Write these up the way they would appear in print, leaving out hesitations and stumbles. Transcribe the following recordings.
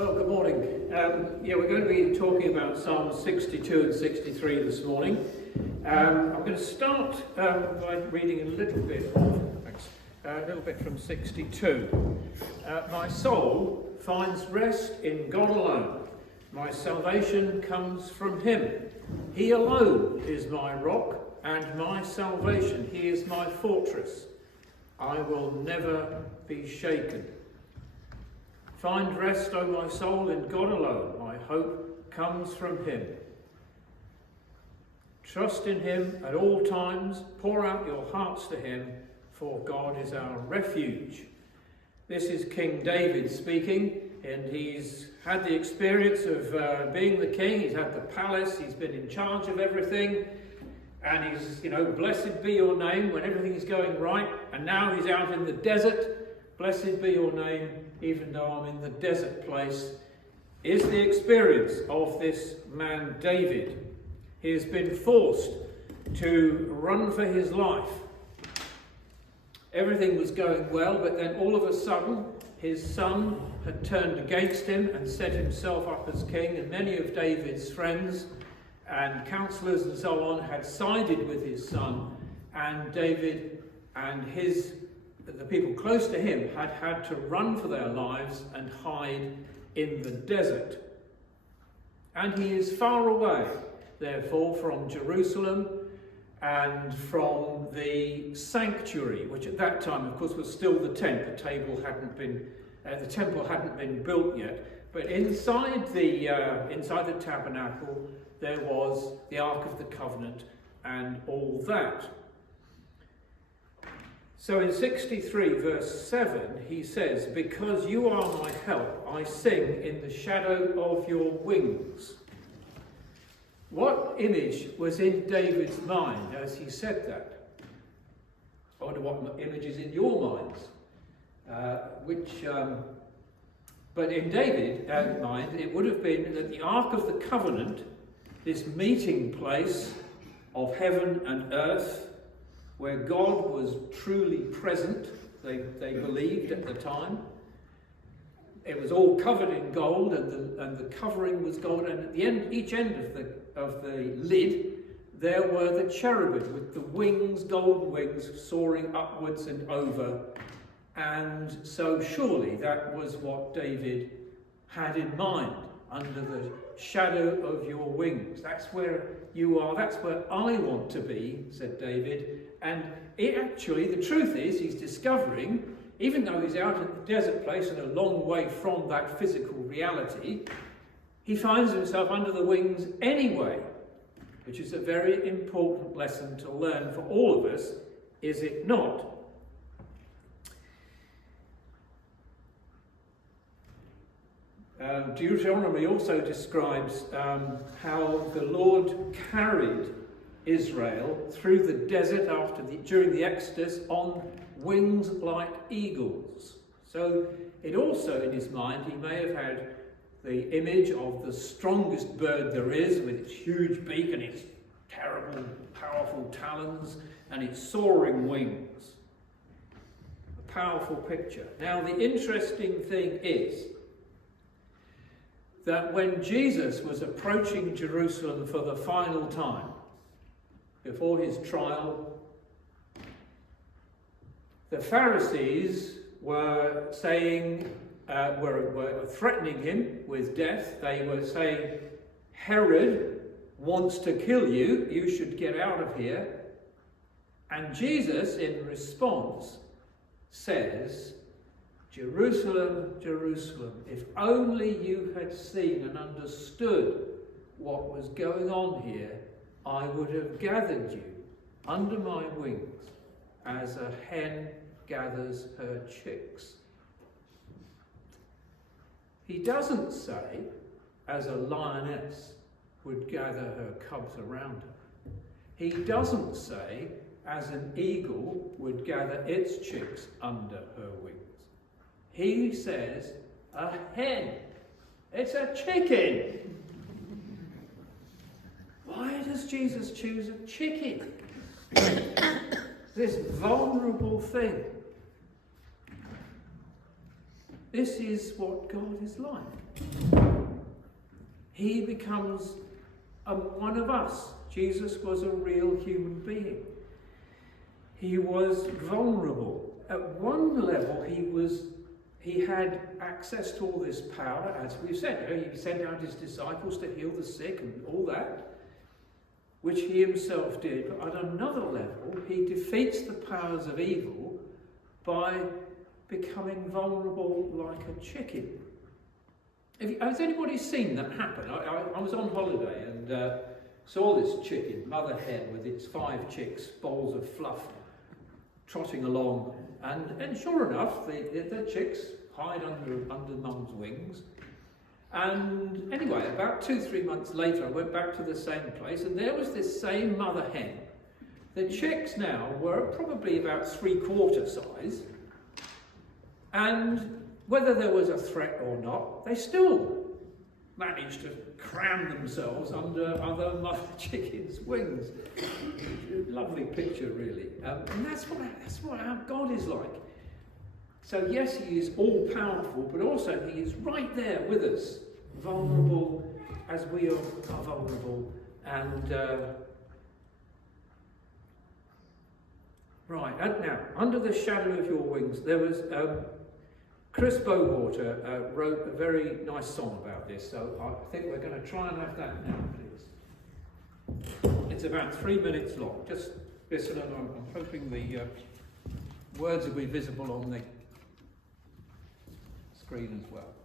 Well, good morning. We're going to be talking about Psalms 62 and 63 this morning. I'm going to start by reading a little bit from 62. My soul finds rest in God alone. My salvation comes from him. He alone is my rock and my salvation. He is my fortress. I will never be shaken. Find rest, O my soul, in God alone. My hope comes from him. Trust in him at all times. Pour out your hearts to him, for God is our refuge. This is King David speaking, and he's had the experience of being the king. He's had the palace. He's been in charge of everything. And he's, blessed be your name when everything is going right. And now he's out in the desert. Blessed be your name, even though I'm in the desert place, is the experience of this man David. He has been forced to run for his life. Everything was going well, but then all of a sudden his son had turned against him and set himself up as king, and many of David's friends and counsellors and so on had sided with his son, and David and the people close to him had to run for their lives and hide in the desert. And he is far away, therefore, from Jerusalem and from the sanctuary, which at that time, of course, was still the tent. The temple hadn't been built yet. But inside the tabernacle, there was the Ark of the Covenant and all that. So in 63 verse 7 he says, "Because you are my help, I sing in the shadow of your wings." What image was in David's mind as he said that? I wonder what image is in your minds. But in David's mind, it would have been that the Ark of the Covenant, this meeting place of heaven and earth, where God was truly present, they believed at the time. It was all covered in gold, and the covering was gold, and at the end, each end of the lid, there were the cherubim with the wings, golden wings, soaring upwards and over. And so surely that was what David had in mind. Under the shadow of your wings. That's where you are. That's where I want to be, said David. And the truth is, he's discovering, even though he's out in the desert place and a long way from that physical reality, he finds himself under the wings anyway, which is a very important lesson to learn for all of us, is it not? Deuteronomy also describes how the Lord carried Israel through the desert during the Exodus on wings like eagles. So it also, in his mind, he may have had the image of the strongest bird there is, with its huge beak and its terrible, powerful talons and its soaring wings. A powerful picture. Now, the interesting thing is that when Jesus was approaching Jerusalem for the final time, before his trial, the Pharisees were saying, were threatening him with death. They were saying, "Herod wants to kill you, you should get out of here." And Jesus, in response, says, "Jerusalem, Jerusalem, if only you had seen and understood what was going on here, I would have gathered you under my wings as a hen gathers her chicks." He doesn't say, as a lioness would gather her cubs around her. He doesn't say, as an eagle would gather its chicks under her wings. He says, a hen. It's a chicken. Why does Jesus choose a chicken? This vulnerable thing. This is what God is like. He becomes one of us. Jesus was a real human being. He was vulnerable. At one level, he had access to all this power, as we've said. He sent out his disciples to heal the sick and all that, which he himself did. But at another level, he defeats the powers of evil by becoming vulnerable like a chicken. Has anybody seen that happen? I was on holiday and saw this chicken, mother hen, with its 5 chicks, bowls of fluff, trotting along. And sure enough, the chicks hide under mum's wings. And anyway, about 2-3 months later, I went back to the same place, and there was this same mother hen. The chicks now were probably about 3/4 size, and whether there was a threat or not, they still managed to cram themselves under other mother chickens' wings. Lovely picture, really. And that's what our God is like. So yes, he is all-powerful, but also he is right there with us, vulnerable as we are vulnerable. And now, under the shadow of your wings, there was Chris Bowater wrote a very nice song about this, so I think we're going to try and have that now, please. It's about 3 minutes long. Just listen, and I'm hoping the words will be visible on the screen as well.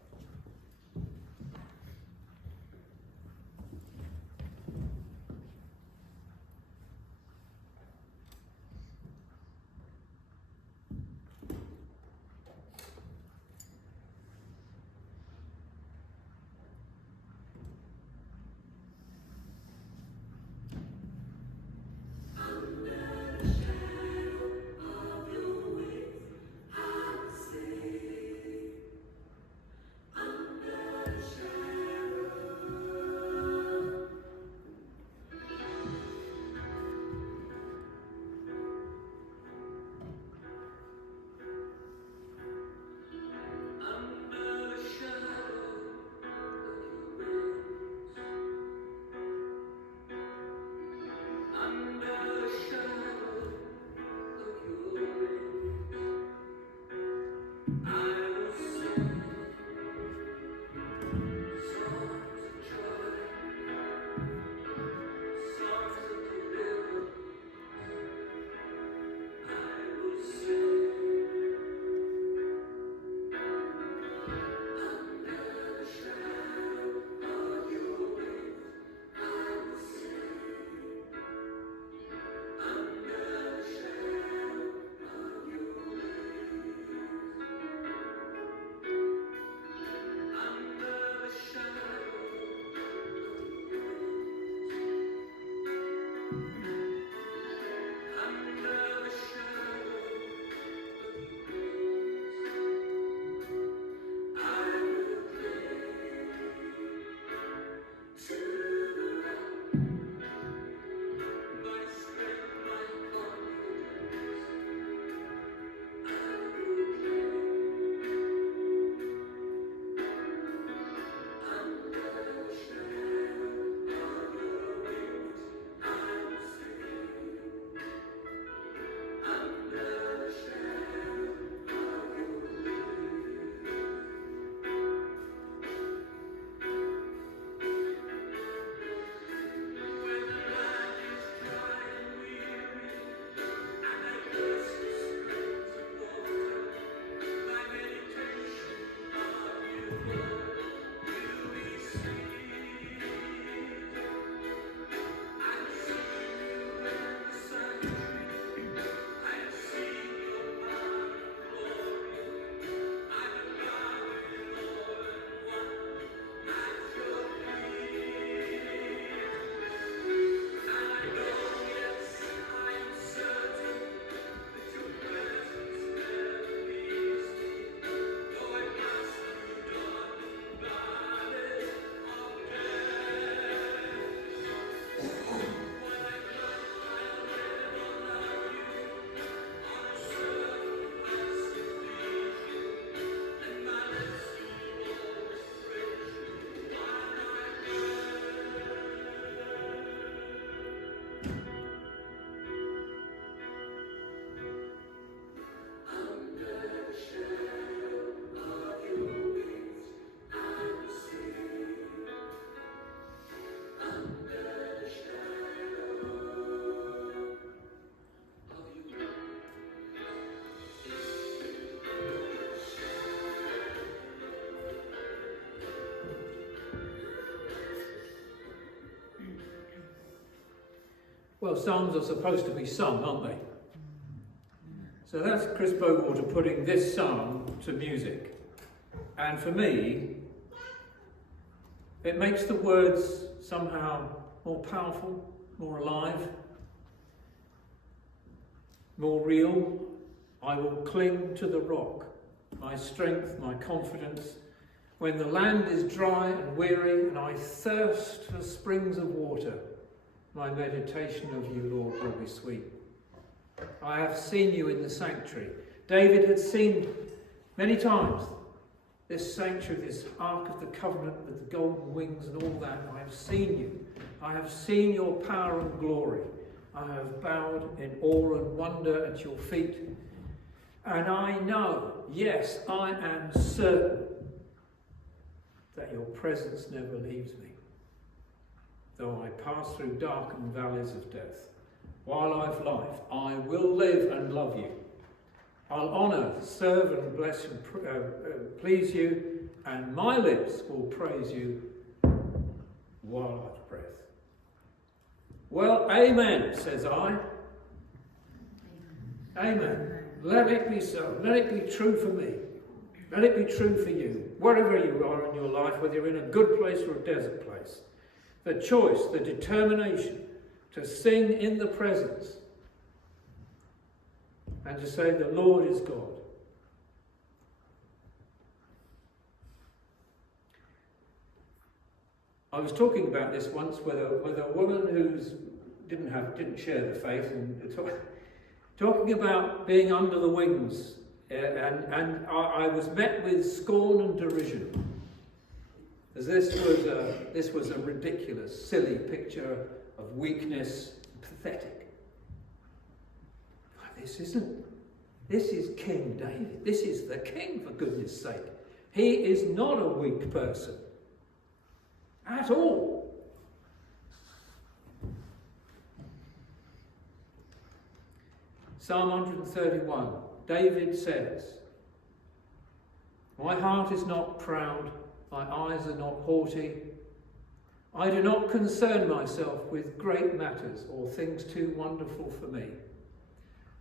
Well, psalms are supposed to be sung, aren't they? So that's Chris Bowater putting this psalm to music. And for me, it makes the words somehow more powerful, more alive, more real. I will cling to the rock, my strength, my confidence. When the land is dry and weary, and I thirst for springs of water, my meditation of you, Lord, will be sweet. I have seen you in the sanctuary. David had seen many times this sanctuary, this Ark of the Covenant with the golden wings and all that. I have seen you. I have seen your power and glory. I have bowed in awe and wonder at your feet. And I know, yes, I am certain that your presence never leaves me. Though I pass through darkened valleys of death, while I've life, I will live and love you. I'll honour, serve and bless and please you, and my lips will praise you while I've breath. Well, amen, says I. Amen. Let it be so. Let it be true for me. Let it be true for you. Wherever you are in your life, whether you're in a good place or a desert place. The choice, the determination to sing in the presence and to say the Lord is God. I was talking about this once with a woman who didn't share the faith, and talking about being under the wings, and I was met with scorn and derision, as this was a ridiculous, silly picture of weakness, pathetic. This is King David. This is the king, for goodness sake. He is not a weak person at all. Psalm 131, David says, my heart is not proud, my eyes are not haughty. I do not concern myself with great matters or things too wonderful for me,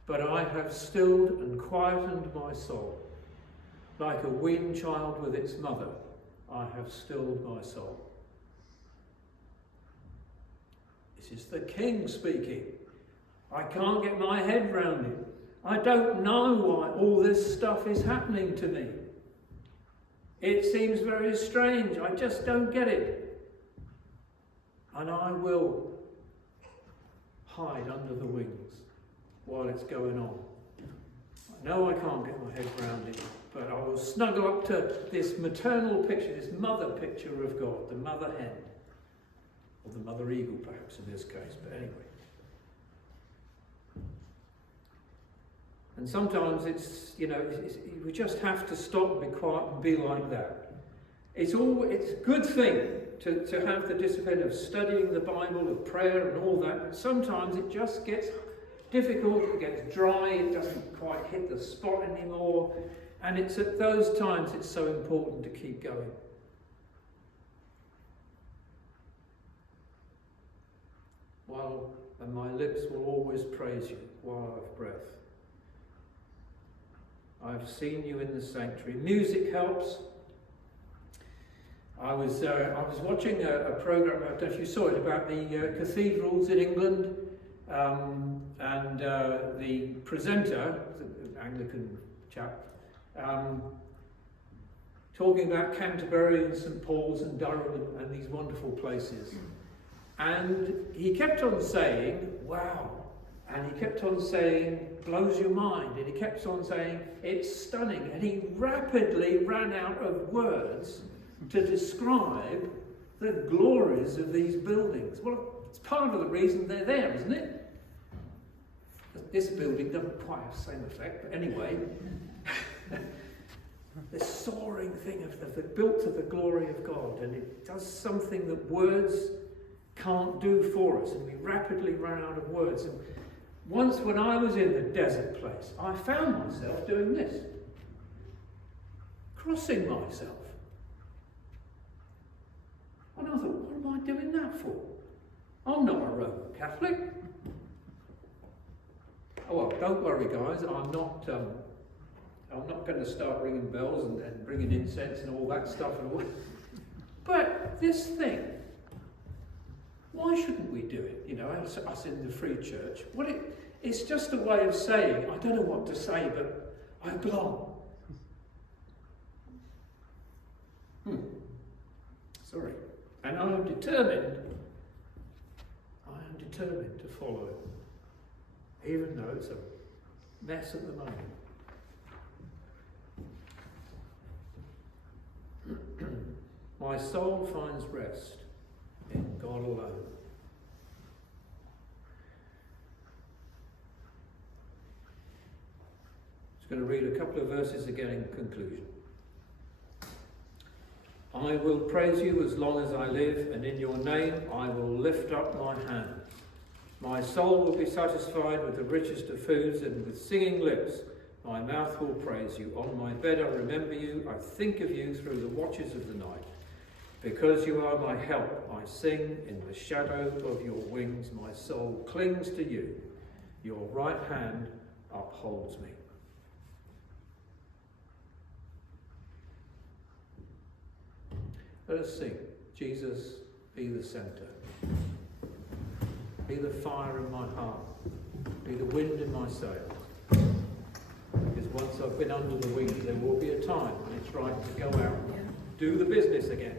but I have stilled and quietened my soul. Like a weaned child with its mother, I have stilled my soul. This is the king speaking. I can't get my head round it. I don't know why all this stuff is happening to me. It seems very strange. I just don't get it. And I will hide under the wings while it's going on. I know I can't get my head round it, but I will snuggle up to this maternal picture, this mother picture of God, the mother hen, or the mother eagle perhaps in this case, but anyway. And sometimes we just have to stop and be quiet and be like that. It's a good thing to have the discipline of studying the Bible, of prayer and all that, but sometimes it just gets difficult, it gets dry, it doesn't quite hit the spot anymore, and it's at those times it's so important to keep going. And my lips will always praise you while I have breath. I have seen you in the sanctuary. Music helps. I was watching a programme, I don't know if you saw it, about the cathedrals in England, and the presenter, the Anglican chap, talking about Canterbury and St Paul's and Durham and these wonderful places. And he kept on saying, wow, and he kept on saying, blows your mind, and he kept on saying, it's stunning, and he rapidly ran out of words to describe the glories of these buildings. Well, it's part of the reason they're there, isn't it? This building doesn't quite have the same effect, but anyway, this soaring thing of built to the glory of God, and it does something that words can't do for us, and we rapidly ran out of words. And once when I was in the desert place, I found myself doing this, crossing myself. And I thought, what am I doing that for? I'm not a Roman Catholic. Oh, well, don't worry, guys. I'm not going to start ringing bells and bringing incense and all that stuff and all. But this thing, why shouldn't we do it? You know, us in the Free Church. It's just a way of saying, I don't know what to say, but I belong. Sorry. And I am determined to follow it, even though it's a mess at the moment. My soul finds rest in God alone. Just going to read a couple of verses again in conclusion. I will praise you as long as I live, and in your name I will lift up my hands. My soul will be satisfied with the richest of foods, and with singing lips my mouth will praise you. On my bed I remember you, I think of you through the watches of the night. Because you are my help, I sing in the shadow of your wings. My soul clings to you. Your right hand upholds me. Let us sing, Jesus, be the centre. Be the fire in my heart. Be the wind in my sails. Because once I've been under the wing, there will be a time when it's right to go out, do the business again.